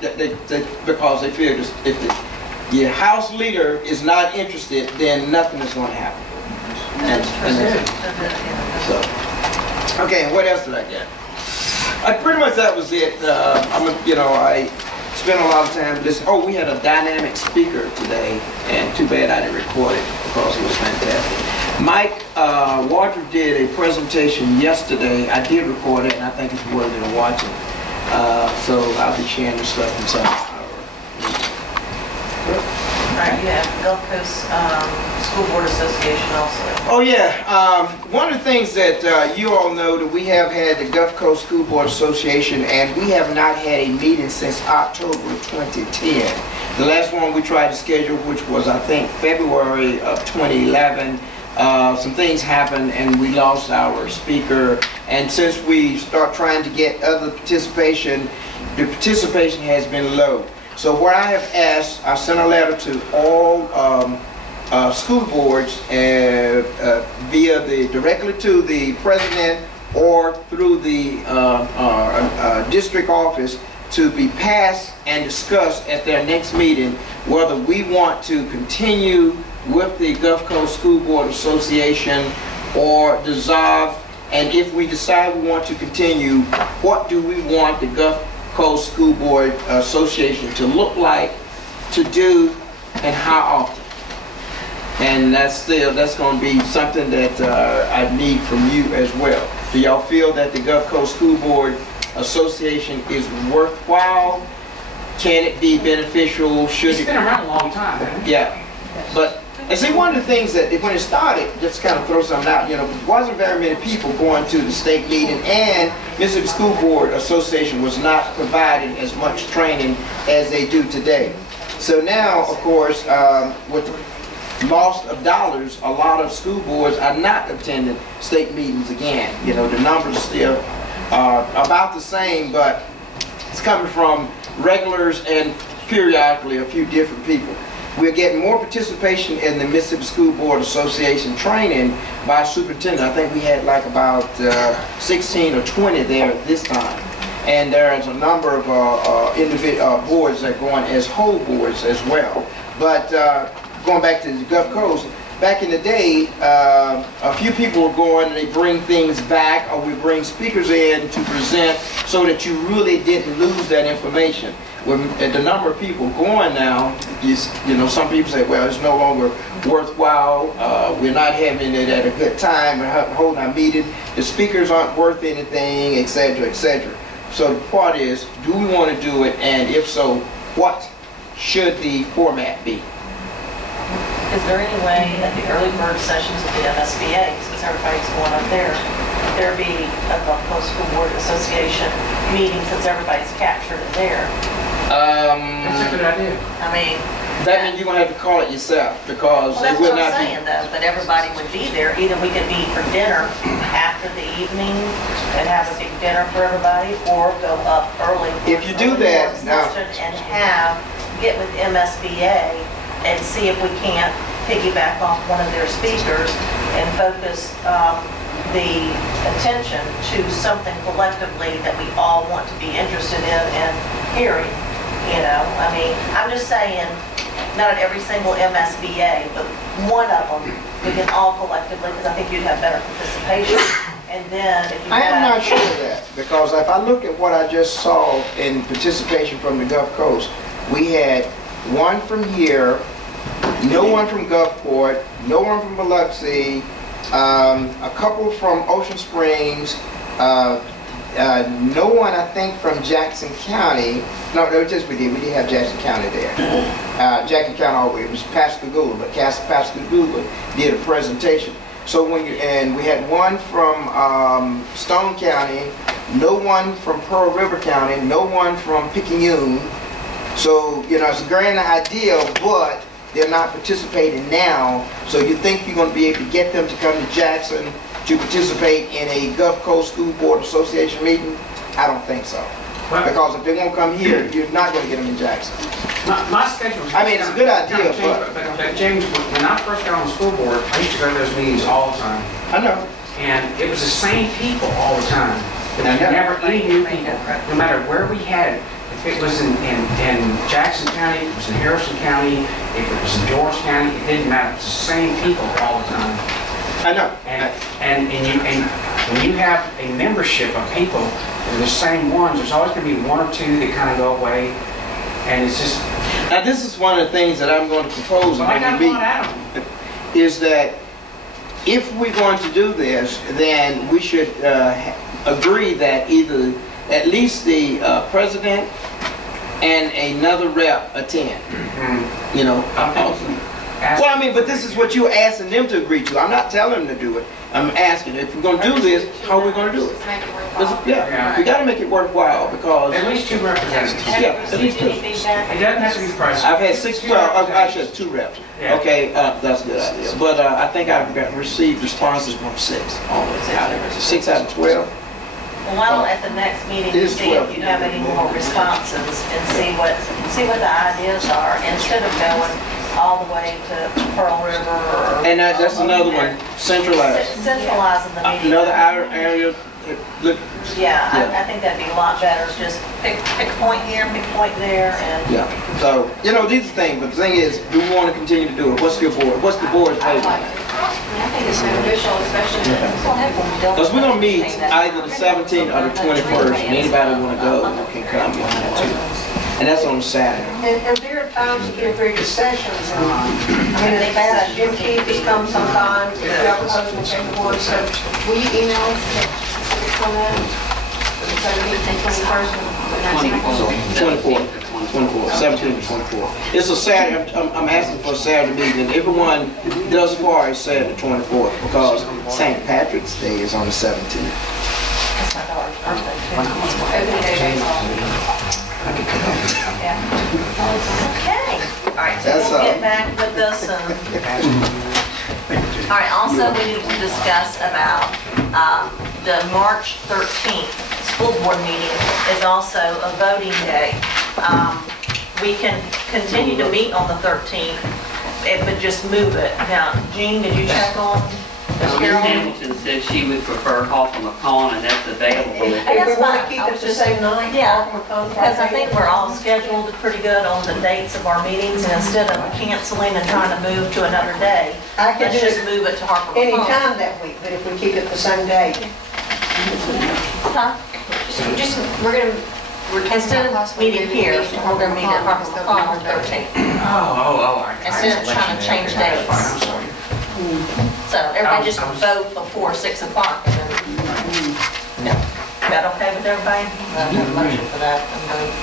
because they feel just, if the House leader is not interested, then nothing is going to happen. And so, okay, and what else did I get? Pretty much that was it. I spent a lot of time listening. Oh, we had a dynamic speaker today, and too bad I didn't record it because it was fantastic. Mike Wardrop did a presentation yesterday. I did record it, and I think it's worthy of watching. So I'll be sharing this stuff inside. Right, you have Gulf Coast School Board Association also. Oh yeah, one of the things that you all know that we have had the Gulf Coast School Board Association, and we have not had a meeting since October 2010. The last one we tried to schedule, which was I think February of 2011, some things happened and we lost our speaker, and since we start trying to get other participation, the participation has been low. So what I have asked, I sent a letter to all school boards directly to the president or through the district office to be passed and discussed at their next meeting whether we want to continue with the Gulf Coast School Board Association or dissolve, and if we decide we want to continue, what do we want the Gulf Coast School Board Association to look like, to do, and how often. And that's going to be something that I need from you as well. Do y'all feel that the Gulf Coast School Board Association is worthwhile? Can it be beneficial? Should it's been around a long time, hasn't it? Yeah, but and see, one of the things that when it started, just kind of throw something out, there wasn't very many people going to the state meeting, and Mississippi School Board Association was not providing as much training as they do today. So now, of course, with the loss of dollars, a lot of school boards are not attending state meetings again. The numbers still are about the same, but it's coming from regulars and periodically a few different people. We're getting more participation in the Mississippi School Board Association training by superintendent. I think we had like about 16 or 20 there at this time. And there's a number of individual boards that are going as whole boards as well. But going back to the Gulf Coast, back in the day, a few people were going and they bring things back, or we bring speakers in to present so that you really didn't lose that information. When the number of people going now is, some people say, well, it's no longer worthwhile. We're not having it at a good time. We're holding our meeting. The speakers aren't worth anything, etc., etc. So the part is, do we want to do it? And if so, what should the format be? Is there any way at the early bird sessions of the MSBA, since everybody's going up there be a Gulf Coast School Board Association meeting since everybody's captured in there? That's a good idea. I mean, that means you're going to have to call it yourself, because that's it will what I'm not saying, though, that everybody would be there. Either we could meet for dinner after the evening and have a big dinner for everybody, or go up early. If you do that now, and get with MSBA and see if we can't piggyback off one of their speakers and focus the attention to something collectively that we all want to be interested in and hearing. I mean, I'm just saying, not every single MSBA, but one of them, we can all collectively, because I think you'd have better participation. And then if you I am not sure of that, because if I look at what I just saw in participation from the Gulf Coast, we had one from here, no one from Gulfport, no one from Biloxi, a couple from Ocean Springs, no one, I think, from Jackson County. No, just we did have Jackson County there. Jackson County all the way. It was Pascagoula, but Pascagoula did a presentation. So and we had one from Stone County, no one from Pearl River County, no one from Picayune. So it's a grand idea, but they're not participating now. So you think you're going to be able to get them to come to Jackson to participate in a Gulf Coast School Board Association meeting? I don't think so. Because if they won't come here, you're not going to get them in Jackson. My schedule. I mean, it's a good idea, but James, when I first got on the school board, I used to go to those meetings all the time. I know. And it was the same people all the time. There was never any new people. No matter where we had it, if it was in Jackson County, if it was in Harrison County, if it was in George County, it didn't matter. It's the same people all the time. I know. And when you have a membership of people, they're the same ones, there's always going to be one or two that kind of go away, and it's just... Now this is one of the things that I'm going to propose Well, I in got the one out of meeting, is that if we're going to do this, then we should agree that either at least the president and another rep attend. You know. Well, I mean, but this is what you're asking them to agree to. I'm not telling them to do it. I'm asking if we're going to do this, how are we going to do it? Yeah, we got to make it worthwhile because at least 2 representatives. yeah, at least 2. It doesn't have to be president. I've had 6. Well, actually 2 reps. Yeah. Okay, that's a good idea. But I think I've received responses from 6. Always 6 out of 12. Well, why don't at the next meeting, It is see if 12. you have any more responses and see what the ideas are, instead of going all the way to Pearl River or... And that's another one, centralized. Centralizing the meeting. Another area, look, Yeah, Yeah. I think that'd be a lot better, just pick a point here, pick a point there, and... yeah. So, you know, these are things, but the thing is, do we want to continue to do it? What's your board? What's the board's I favorite? like it. I think it's beneficial, especially Because we're going to meet either the 17th or the 21st, and anybody want to go can come on that too. And that's on Saturday. And there are times that there are very good sessions. I mean, in the past, Jim Keith has come sometimes, Governor Hudson came to one, so will you email us the specifics on that? The 17th and 21st and 24, 17 to 24. It's a Saturday, I'm asking for a Saturday meeting, and everyone thus far has said the 24th, because St. Patrick's Day is on the 17th. That's my daughter's birthday, too. Opening day baseball. Okay. All right, so That's we'll all. get back with us and... All right, also we need to discuss about the March 13th school board meeting is also a voting day. We can continue to meet on the 13th, but just move it. Now, Jean, did you check on Ms. Carol? Hamilton said she would prefer Hawthorne McCon, and that's available. if we want to keep it the same night, Yeah, Hawthorne McConn's because I right think there. we're all scheduled pretty good on the dates of our meetings, and instead of canceling and trying to move to another day, I could let's do just it move it to Harper any McCollum. time that week, but if we keep it the same day. Huh? We're Instead of meeting here, we're going to meet at Harper McCollum on the 13th. Instead of trying to change dates. I'm sorry. So everybody just vote before 6 o'clock and then, is that okay with everybody? I have a motion for that and vote.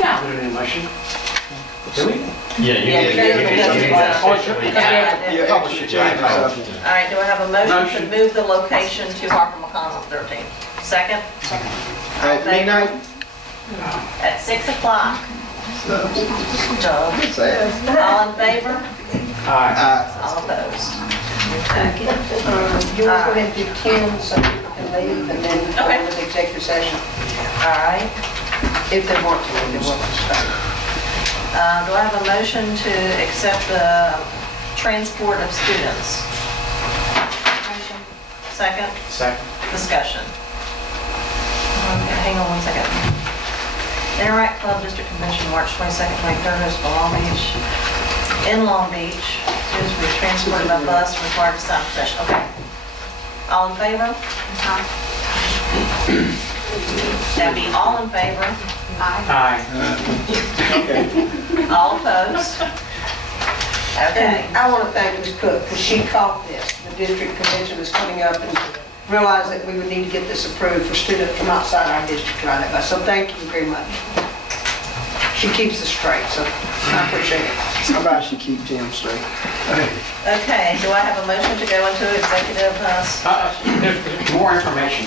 Yeah. Put it in motion. Do we? Yeah, you Yeah, extra changes. All right, do I have a motion to move the location to Harper McCollum on the 13th? Second? At midnight? At 6 o'clock. Doug? Says. All in favor? All opposed? Okay. You want to go ahead and do 10 so people can leave, and then go Okay. into the executive session, All right. if they want to, if they want to stay. Do I have a motion to accept the transport of students? Second? Second. Discussion. Okay, hang on one second. Interact Club District Convention, March 22nd, 23rd, is for Long Beach. In Long Beach, students will be transported by bus, required to sign possession. Okay. All in favor? That'd be all in favor. Aye. All opposed? Okay. And I want to thank Ms. Cook, because she caught this. The district convention is coming up, and realized that we would need to get this approved for students from outside our district right now. So thank you very much. She keeps us straight, so I appreciate it. How about she keep Tim straight? Okay, do I have a motion to go into executive, There's more information.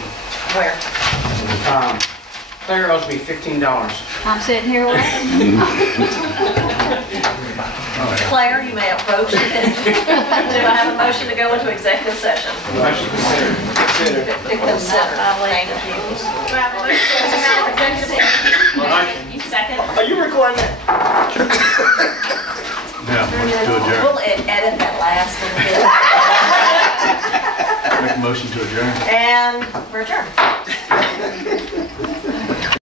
where? Claire owes me $15. I'm sitting here waiting. Claire, you may approach. Do I have a motion to go into executive session? Motion considered. Consider. To consider. Thank you. Do I have a motion to go into executive session? Second? Are you recording that? Yeah, motion to adjourn. We'll edit that last little bit. Make a motion to adjourn. And we're adjourned.